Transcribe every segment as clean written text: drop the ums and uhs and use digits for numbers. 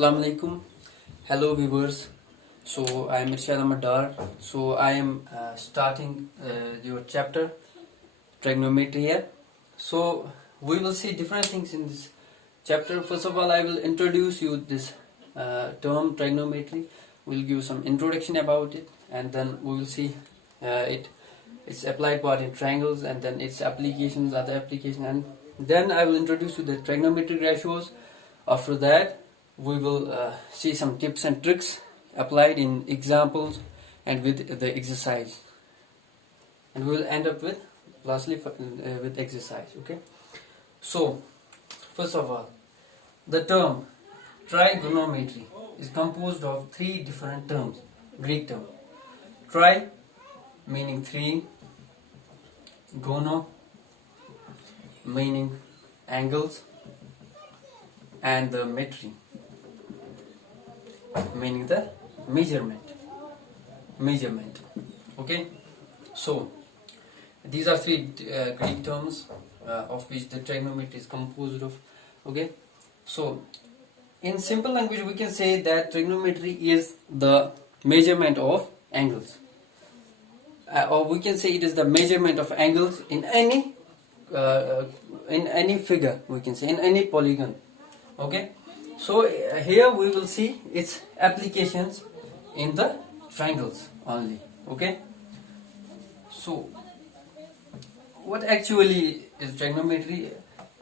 Assalamu alaikum. Hello viewers. So I am Irshad Ahmad Dar. So I am starting your chapter Trigonometry here. So we will see different things in this chapter. First of all, I will introduce you this term trigonometry. We'll give some introduction about it, and then we will see its applied part in triangles, and then its applications, other applications, and then I will introduce you the trigonometric ratios. After that, we will see some tips and tricks applied in examples and with the exercise, and we will end up with lastly with exercise. Okay, so first of all, the term trigonometry is composed of three different terms, Greek term. Tri meaning three, gono meaning angles, and the metry meaning the measurement. Okay, so these are three Greek terms of which the trigonometry is composed of. Okay, so in simple language we can say that trigonometry is the measurement of angles, or we can say it is the measurement of angles in any figure, we can say in any polygon. Okay, so here we will see its applications in the triangles only. Okay, so what actually is trigonometry?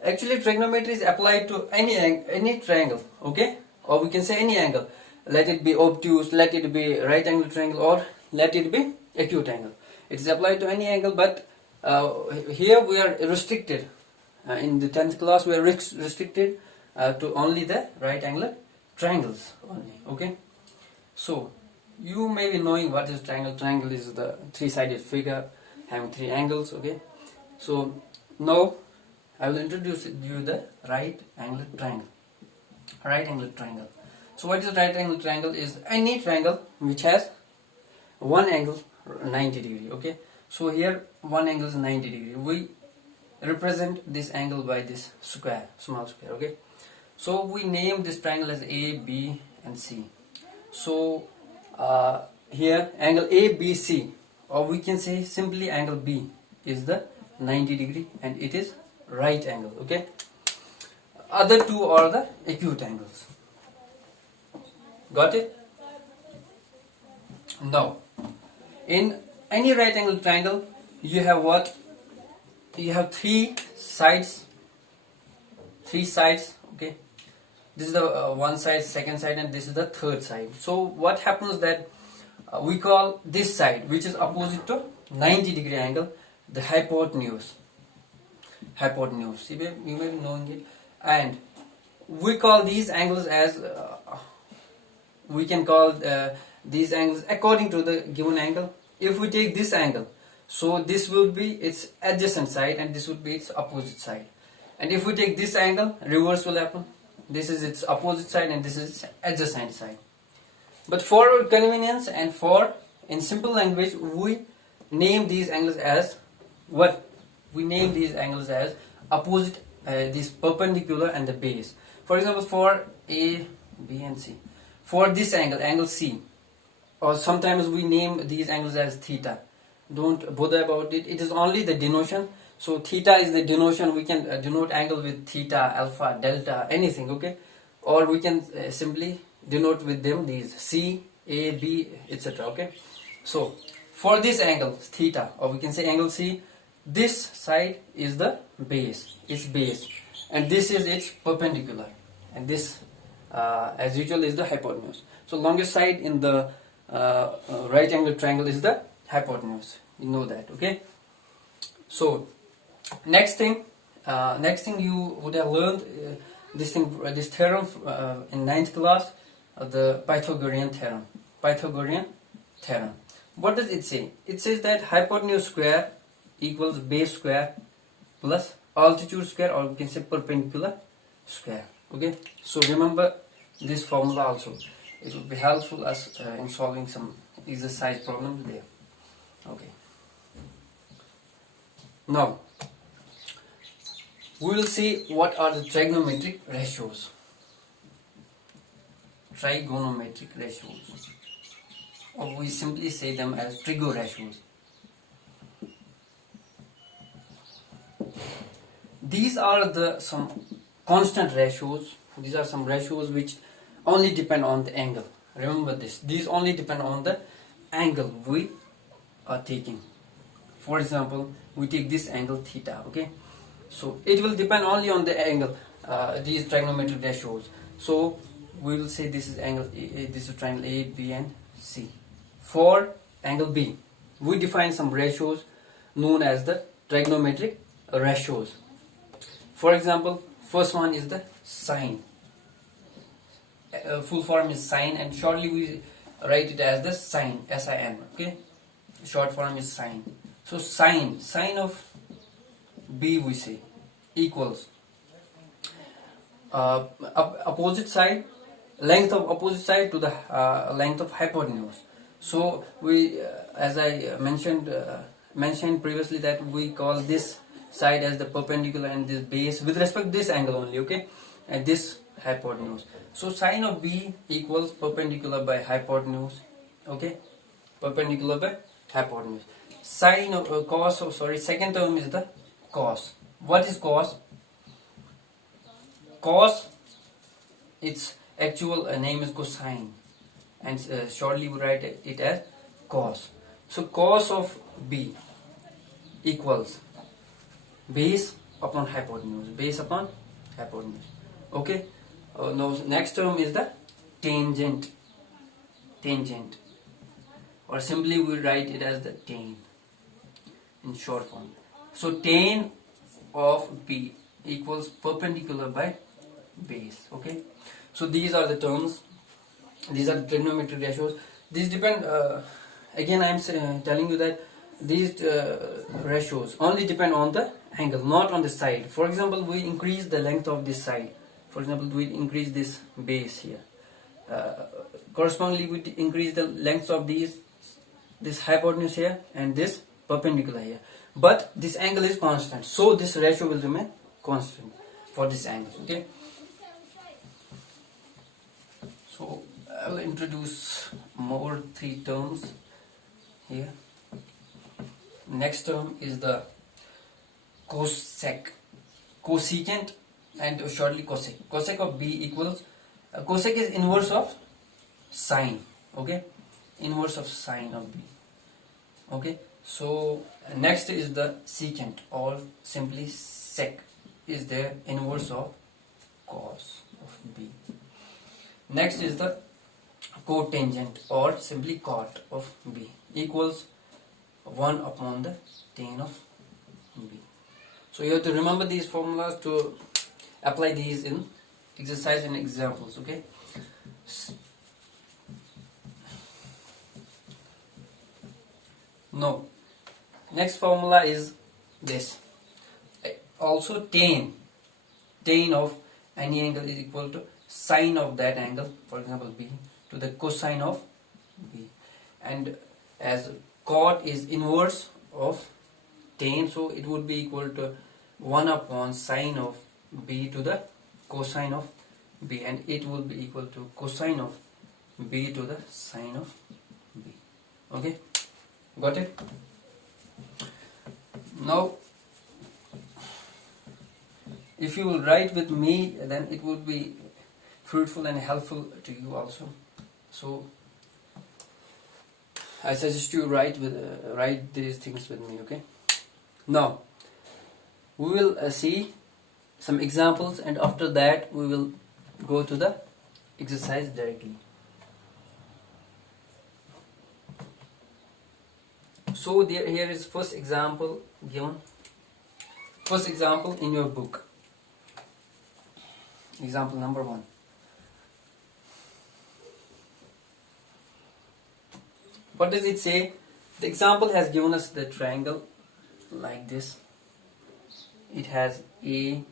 Actually, trigonometry is applied to any triangle. Okay, or we can say any angle. Let it be obtuse, let it be right angle triangle, or let it be acute angle. It is applied to any angle, but here we are restricted. In the 10th class, we are restricted to only the right angle triangles only. Okay, so you may be knowing what is triangle. Triangle is the three-sided figure having three angles. Okay, so now I will introduce you the right angle triangle. Right angle triangle. So what is right angle triangle? Is any triangle which has one angle 90 degree. Okay, so here one angle is 90 degree. We represent this angle by this square, small square. Okay, so we name this triangle as A, B and C. So here angle ABC, or we can say simply angle B, is the 90 degree and it is right angle. Okay, other two are the acute angles. Got it? Now in any right angle triangle you have what? You have three sides. Okay, this is the one side, second side, and this is the third side. So what happens that we call this side, which is opposite to 90 degree angle, the hypotenuse. You may be knowing it. And we call these angles as we can call these angles according to the given angle. If we take this angle, so this will be its adjacent side and this would be its opposite side. And if we take this angle, reverse will happen. This is its opposite side and this is its adjacent side. But for our convenience and for in simple language, we name these angles as what? We name these angles as opposite, this perpendicular and the base. For example, for A, B and C. For this angle, angle C, or sometimes we name these angles as theta. Don't bother about it. It is only the denotation. So theta is the denotation. We can denote angle with theta, alpha, delta, anything. Okay, or we can simply denote with them these C, A, B, etc. Okay, so for this angle theta, or we can say angle C, this side is the base, its base, and this is its perpendicular, and this as usual is the hypotenuse. So longest side in the right angle triangle is the hypotenuse. You know that. Okay, so next thing you would have learned this theorem in 9th class, the Pythagorean theorem. What does it say? It says that hypotenuse square equals base square plus altitude square, or we can say perpendicular square. Okay, so remember this formula also. It will be helpful us in solving some exercise problems there. Okay, now we will see what are the trigonometric ratios. trigonometric ratios, or we simply say them as trigo ratios. These are some constant ratios. These are some ratios which only depend on the angle. Remember this. These only depend on the angle we are taking. For example, we take this angle theta. Okay, so it will depend only on the angle. These trigonometric ratios. So we will say this is angle. This is triangle A, B, and C. For angle B, we define some ratios known as the trigonometric ratios. For example, first one is the sine. Full form is sine, and shortly we write it as the sine, S-I-N. Okay, short form is sine. So sine of B we say equals opposite side, length of opposite side to the length of hypotenuse. So we, as I mentioned previously, that we call this side as the perpendicular and this base with respect to this angle only. Okay, and this hypotenuse. So sine of B equals perpendicular by hypotenuse. Okay, perpendicular by hypotenuse. Sine of cos of second term is the cos. What is cos? Cos, its actual name is cosine, and shortly we write it as cos. So cos of B equals base upon hypotenuse. Base upon hypotenuse. Okay. Now next term is the tangent. Tangent, or simply we write it as the tan in short form. So tan of B equals perpendicular by base. Okay. So these are the terms. These are the trigonometric ratios. These depend. Again, I am telling you that these ratios only depend on the angle, not on the side. For example, we increase the length of this side. For example, we increase this base here. Correspondingly, we increase the lengths of this hypotenuse here and this perpendicular here. But this angle is constant, so this ratio will remain constant for this angle. Okay. So I will introduce more three terms here. Next term is the cosecant, and shortly cosec. Cosec of B equals cosec is inverse of sine. Okay, inverse of sine of B. Okay, so next is the secant, or simply sec is the inverse of cos of B. Next is the cotangent, or simply cot of B equals 1 upon the tan of B. So you have to remember these formulas to apply these in exercise and examples. Okay. Now, next formula is this. Also tan of any angle is equal to sine of that angle, for example B, to the cosine of B. And as cot is inverse of tan, so it would be equal to 1 upon sine of B to the cosine of B, and it will be equal to cosine of B to the sine of B. Okay, got it? Now, if you will write with me, then it would be fruitful and helpful to you also. So I suggest you write these things with me. Okay. Now we will see some examples, and after that we will go to the exercise directly. So here is first example given. First example in your book. Example number 1. What does it say? The example has given us the triangle like this. It has A,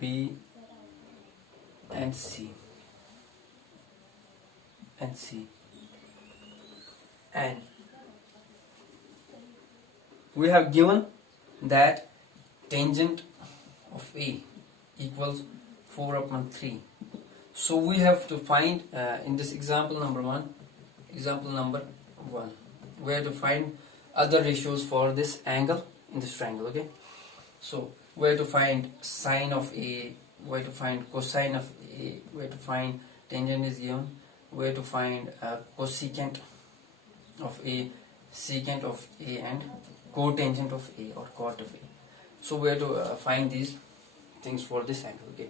B, and C. And we have given that tangent of A equals 4 upon 3. So we have to find in this example number one, we have to find other ratios for this angle in this triangle. Okay, so we have to find sine of A, we have to find cosine of A, we have to find tangent is given, we have to find cosecant of A, secant of A, and cotangent of A or cot of A. So we have to find these things for this angle. Okay,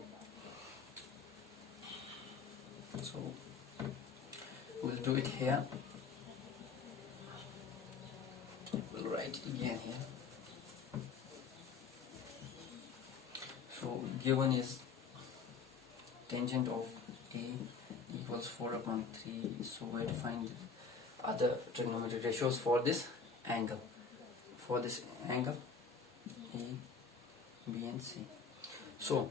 so we'll do it here. We'll write it again here. So given is tangent of A equals 4/3. So we have to find other trigonometric ratios for this angle. For this angle A, B, and C. So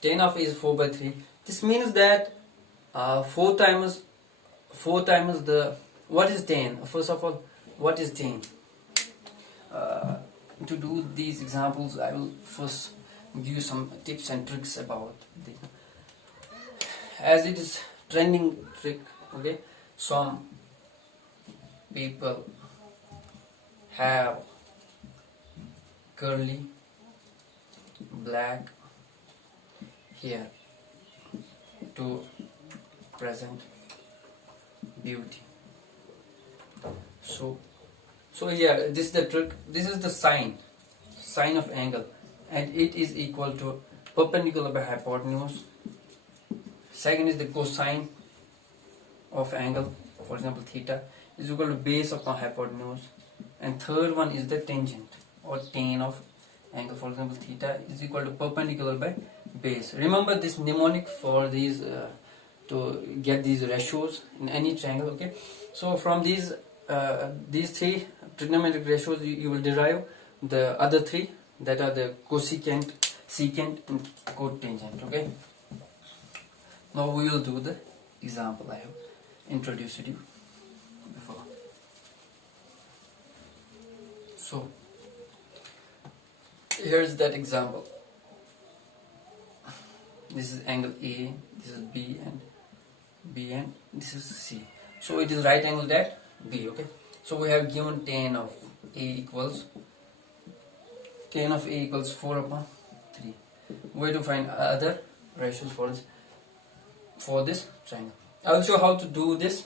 tan of A is 4/3. This means that 4 times the, what is tan? First of all, what is tan? To do these examples, I will first give you some tips and tricks about this. As it is trending trick, okay, some people have curly black hair to present beauty. So here, this is the trick. This is the sine of angle, and it is equal to perpendicular by hypotenuse. Second is the cosine of angle, for example theta, is equal to base upon hypotenuse. And third one is the tangent or tan of angle, for example theta, is equal to perpendicular by base. Remember this mnemonic for these to get these ratios in any triangle. Okay, so from these three trigonometric ratios you will derive the other three, that are the cosecant, secant, and cotangent. Okay, now we will do the example I have introduced to you before. So here's that example. This is angle A, this is B, and this is C. So it is right angled at B. Okay, so we have given tan of A equals 4/3. We have to find other ratios for this triangle. I will show how to do this,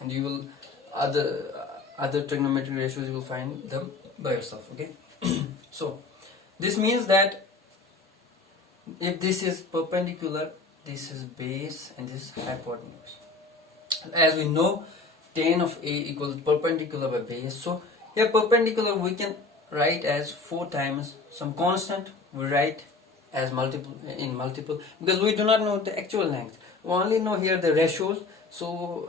and you will other trigonometric ratios you will find them by yourself. Okay, so this means that if this is perpendicular, this is base, and this is hypotenuse. As we know, tan of A equals perpendicular by base. So here perpendicular we can write as 4 times some constant. We write as multiple because we do not know the actual length. We only know here the ratios. So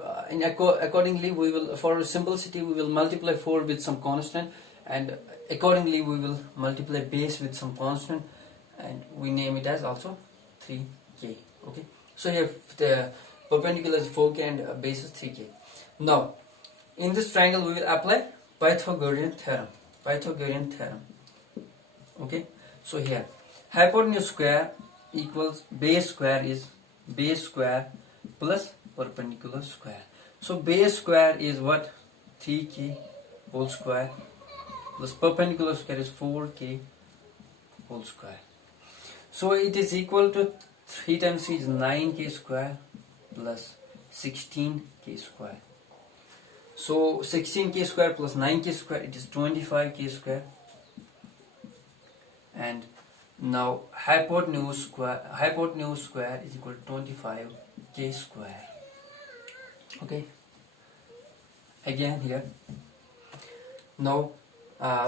accordingly we will, for simplicity, we will multiply 4 with some constant, and accordingly we will multiply base with some constant, and we name it as also 3k. Okay, so here the perpendicular is 4k and base is 3k. Now in this triangle we will apply Pythagorean theorem. Okay, so here hypotenuse square equals base square is base square plus perpendicular square. So base square is what? 3k whole square plus perpendicular square is 4k whole square. So it is equal to 3 times 3 is 9k square plus 16k square. So 16k square plus 9k square, it is 25k square. And now hypotenuse square is equal to 25k square. Okay, again here, now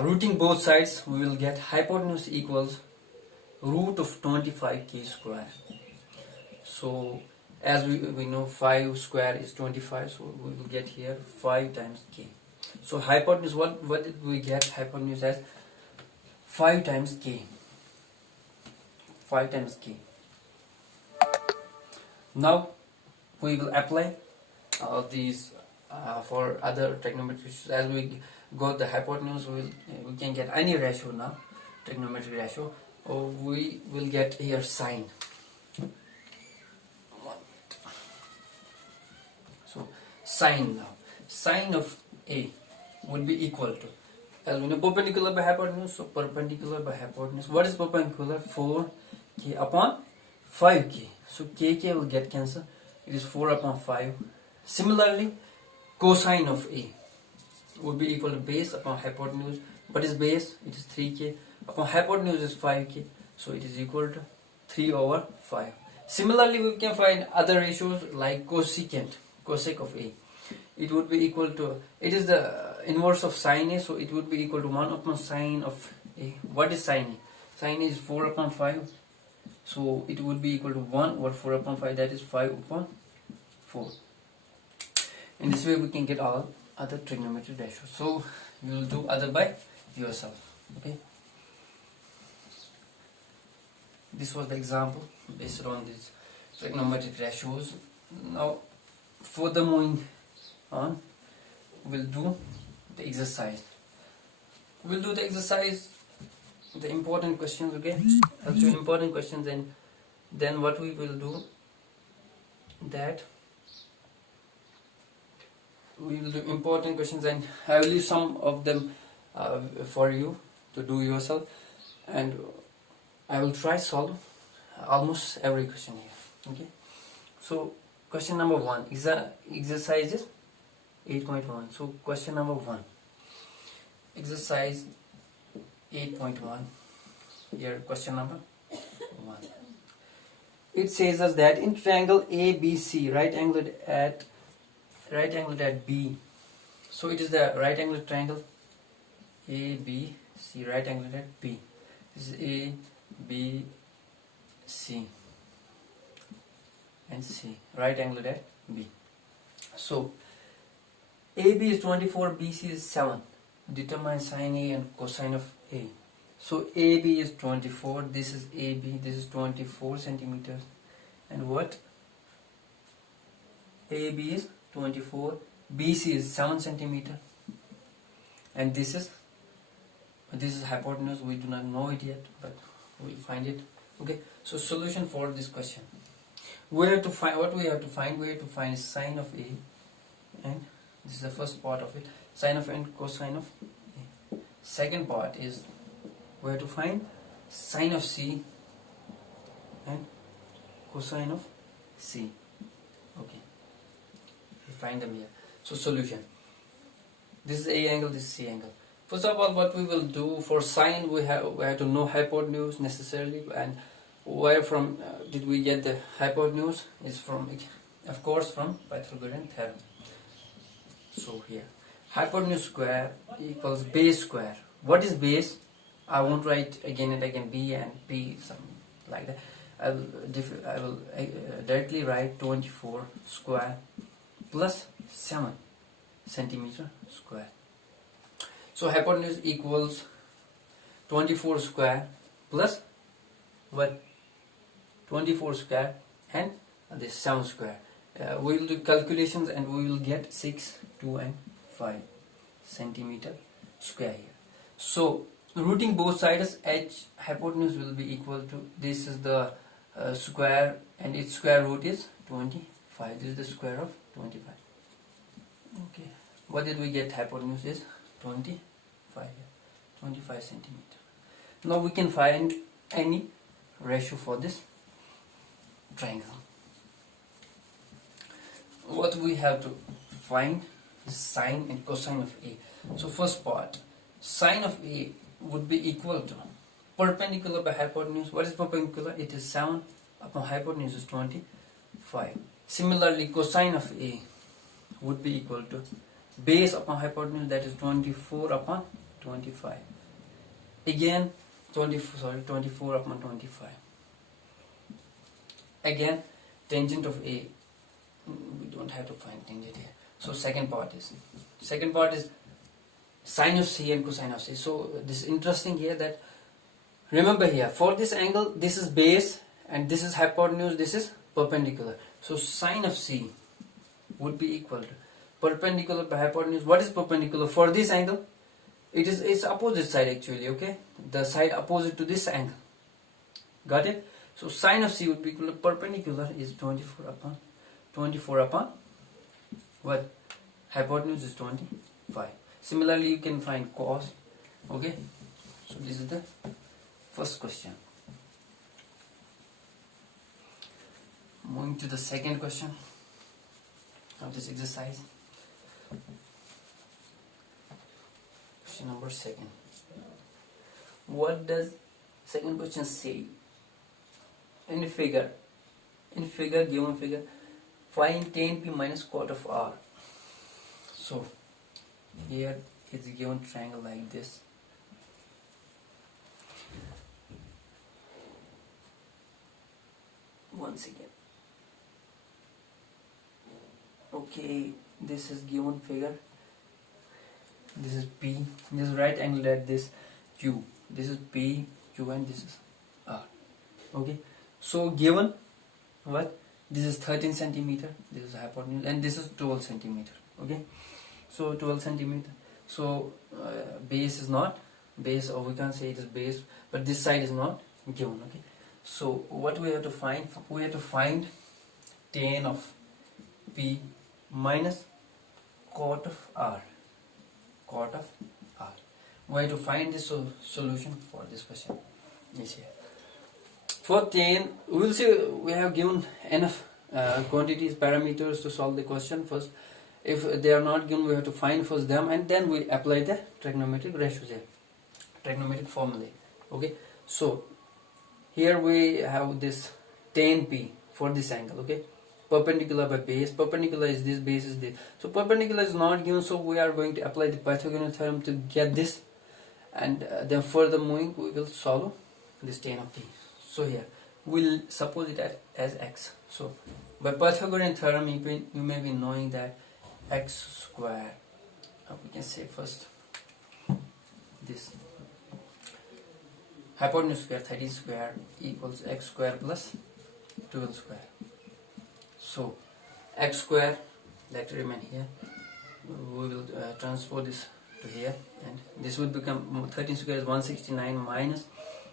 rooting both sides, we will get hypotenuse equals root of 25k square. So as we know 5 square is 25, so we will get here 5 times k. So hypotenuse, what did we get hypotenuse as? 5 times k. 5 times k. Now we will apply these for other trigonometry. As we got the hypotenuse, we can get any ratio now, trigonometric ratio. Or we will get here sine. sine now. Sine of A would be equal to, as we know, perpendicular by hypotenuse. So perpendicular by hypotenuse. What is perpendicular? 4k upon 5k. So kk will get cancelled. It is 4 upon 5. Similarly, cosine of A would be equal to base upon hypotenuse. What is base? It is 3k. Upon hypotenuse is 5k. So it is equal to 3 over 5. Similarly, we can find other ratios like cosecant, cosec of A. It would be equal to, it is the inverse of sine A, so it would be equal to 1 upon sine of A. What is sine A? Sine A is 4 upon 5. So it would be equal to 1 over 4 upon 5, that is 5 upon 4. In this way we can get all other trigonometric ratios. So you will do other by yourself. Okay. This was the example based on these trigonometric ratios. Now further moving on, we'll do the exercise. We'll do the exercise, the important questions, okay? I'll show important questions, and then what we will do, that we will do important questions, and I will leave some of them for you to do yourself, and I will try solve almost every question here. Okay. So question number 1 is exercise 8.1. So question number 1, exercise 8.1. Here question number 1. It says us that in triangle ABC, right angled at B. So it is the right angled triangle ABC, right angled at B. This is A, B, C and C, right angled at B. So AB is 24, BC is 7. Determine sine A and cosine of A. So AB is 24, this is AB, this is 24 centimeters, and what? AB is 24, BC is 7 centimeter, and this is hypotenuse. We do not know it yet, but we'll find it. Okay. So solution for this question. We have to find what we have to find. We have to find sine of A, and this is the first part of it. Sine of A and cosine of A. Second part is we have to find sine of C and cosine of C. Okay. We find them here. So solution. This is A angle. This is C angle. First of all, what we will do for sine, we have to know hypotenuse necessarily, and where from did we get the hypotenuse? Is from, of course, from Pythagorean theorem. So here, hypotenuse square equals base square. What is base? I won't write again and again B and P, something like that. I will directly write 24 square plus 7 centimeter square. So hypotenuse equals 24 square plus what? 24 square and this 7 square. We will do calculations and we will get 6, 2 and 5 centimeter square here. So rooting both sides, h hypotenuse will be equal to, this is the square and its square root is 25. This is the square of 25. Okay. What did we get? Hypotenuse is 25 centimeter. Now we can find any ratio for this triangle. What we have to find is sine and cosine of A. So first part, sine of A would be equal to perpendicular by hypotenuse. What is perpendicular? It is 7 upon hypotenuse is 25. Similarly, cosine of A would be equal to base upon hypotenuse, that is 24 upon 25. Again 24 upon 25. Again tangent of A, we don't have to find tangent here. So second part is sine of C and cosine of C. So this is interesting here, that remember here, for this angle, this is base and this is hypotenuse, this is perpendicular. So sine of C would be equal to perpendicular by hypotenuse. What is perpendicular for this angle? It's opposite side actually, okay? The side opposite to this angle. Got it? So sine of C would be equal to perpendicular is 24 upon what? hypotenuse is 25. Similarly, you can find cos. Okay, so this is the first question. Moving to the second question of this exercise. Question number 2. What does second question say? In given figure, find tan p minus cot of r. So here it's given triangle like this. Once again, okay, this is given figure. This is P. This is right angle at this Q. This is P, Q, and this is R. Okay. So given what? This is 13 centimeter. This is hypotenuse, and this is 12 centimeter. Okay. So 12 centimeter. So base is not base, or we can say it is base, but this side is not given. Okay. So what we have to find? We have to find tan of P minus cot of R. Cot of R. We have to find the solution for this question. Yes, here. For tan, we will see we have given enough quantities, parameters to solve the question first. If they are not given, we have to find first them, and then we apply the trigonometric ratios here, trigonometric formulae. Okay. So here we have this tan P for this angle. Okay. Perpendicular by base. Perpendicular is this, base is this. So perpendicular is not given, so we are going to apply the Pythagorean theorem to get this, and then further moving we will solve this tan of P. So here we'll suppose it as x. So by Pythagorean theorem you may be knowing that x square, we can say first this hypotenuse square 13 square equals x square plus 12 square. So x square, let it remain here. We will transfer this to here, and this will become 13 square is 169 minus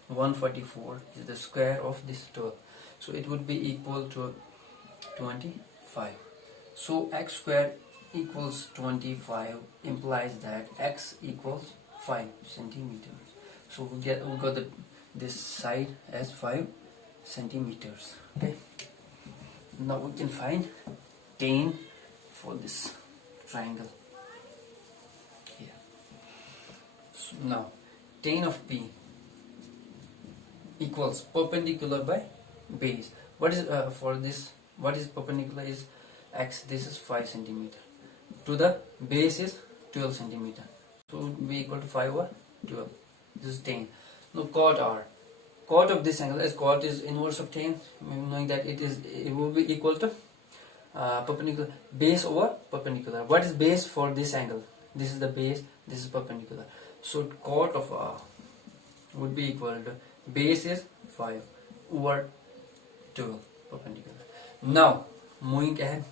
144 is the square of this 12. So it would be equal to 25. So x square equals 25 implies that x equals 5 centimeters. So we got this side as 5 centimeters. Okay. Now we can find tan for this triangle here. So now tan of P equals perpendicular by base. What is for this? What is perpendicular is x. This is 5 centimeter. To the base is 12 centimeter. So it will be equal to 5 over 12. This is tan. Now cot R. Cot of this angle, as cot is inverse of tan, knowing that it will be equal to perpendicular base over perpendicular. What is base for this angle? This is the base. This is perpendicular. So cot of R would be equal to base is 5 over 12 perpendicular. Now moving ahead,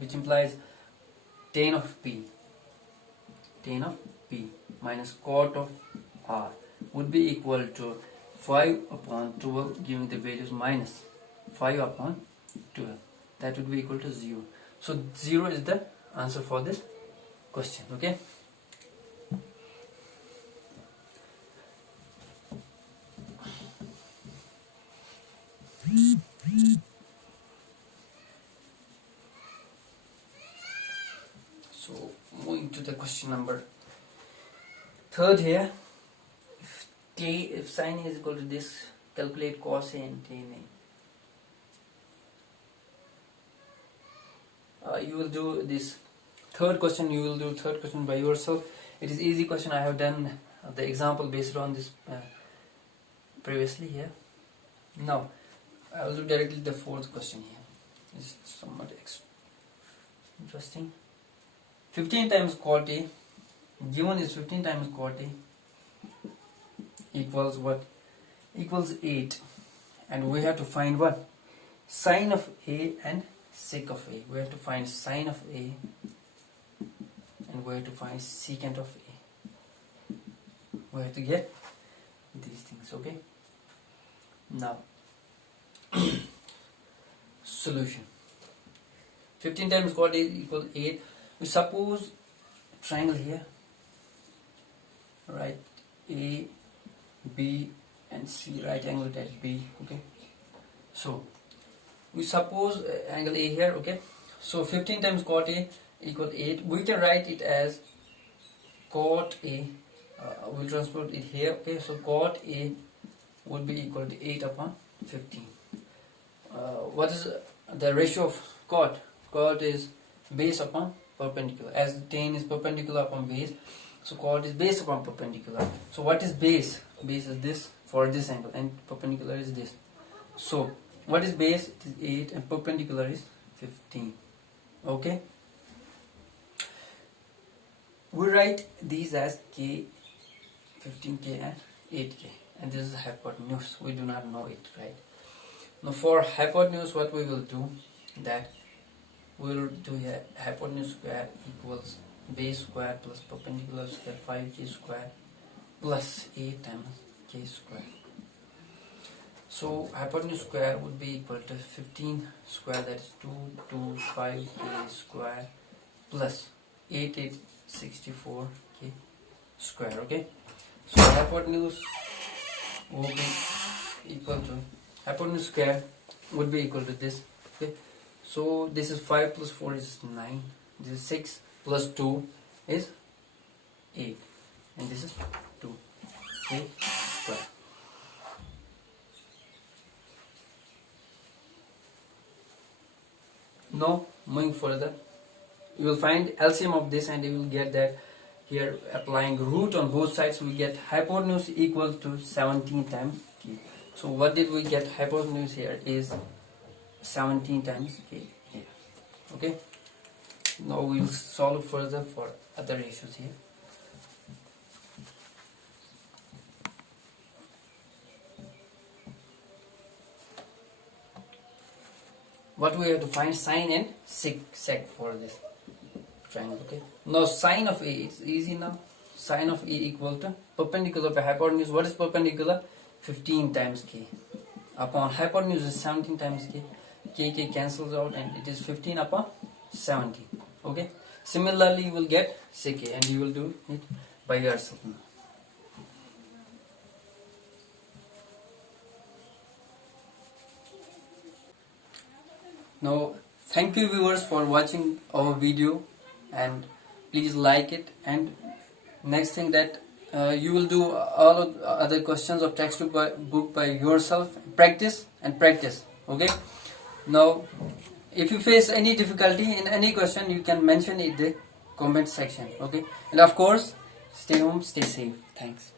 which implies tan of P minus cot of R would be equal to 5 upon 12, giving the values minus 5 upon 12. That would be equal to 0. So 0 is the answer for this question. Okay. So moving to the question number 3 here. If sin A is equal to this, calculate cos A and tan A. You will do this third question. You will do third question by yourself. It is easy question. I have done the example based on this previously here. Now I will do directly the fourth question here. It's somewhat interesting. 15 times cot A. Given is 15 times cot A equals what? Equals 8, and we have to find what? Sine of A and sec of A. We have to find sine of A, and we have to find secant of A. We have to get these things. Okay. Now solution. 15 times cot A equals 8. We suppose triangle here, right? A, B and C, right angle at B. Okay, so we suppose angle A here. Okay, so 15 times cot A equal 8. We can write it as cot A. We'll transpose it here. Okay, so cot A would be equal to 8 upon 15. What is the ratio of cot? Cot is base upon perpendicular. As tan is perpendicular upon base, so cot is base upon perpendicular. So what is base? Base is this for this angle, and perpendicular is this. So what is base? It is 8 and perpendicular is 15. Okay, we write these as k, 15k and 8k, and this is hypotenuse. We do not know it, right? Now for hypotenuse, what we will do, that we will do here hypotenuse square equals base square plus perpendicular square 5k square plus 8 times k square. So hypotenuse square would be equal to 15 square, that is 225k square plus 64k square. Okay, so hypotenuse would be equal to, hypotenuse square would be equal to this. Okay, so this is 5 plus 4 is 9, this is 6 plus 2 is 8, and this is 2. Okay, square. Now moving further, you will find LCM of this, and you will get that here applying root on both sides, we get hypotenuse equal to 17 times k. So what did we get? Hypotenuse here is 17 times k here. Okay, now we will solve further for other ratios here. What we have to find? Sine and sec for this triangle. Okay, now sine of A, it's easy now. Sine of A equal to perpendicular by hypotenuse. What is perpendicular? 15 times k upon hypotenuse is 17 times k. K cancels out and it is 15 upon 17. Okay, similarly you will get sec A, and you will do it by yourself now. Now thank you viewers for watching our video, and please like it. And next thing that you will do all of other questions of textbook by yourself, practice and practice. Okay, now if you face any difficulty in any question, you can mention it in the comment section. Okay, and of course stay home, stay safe. Thanks.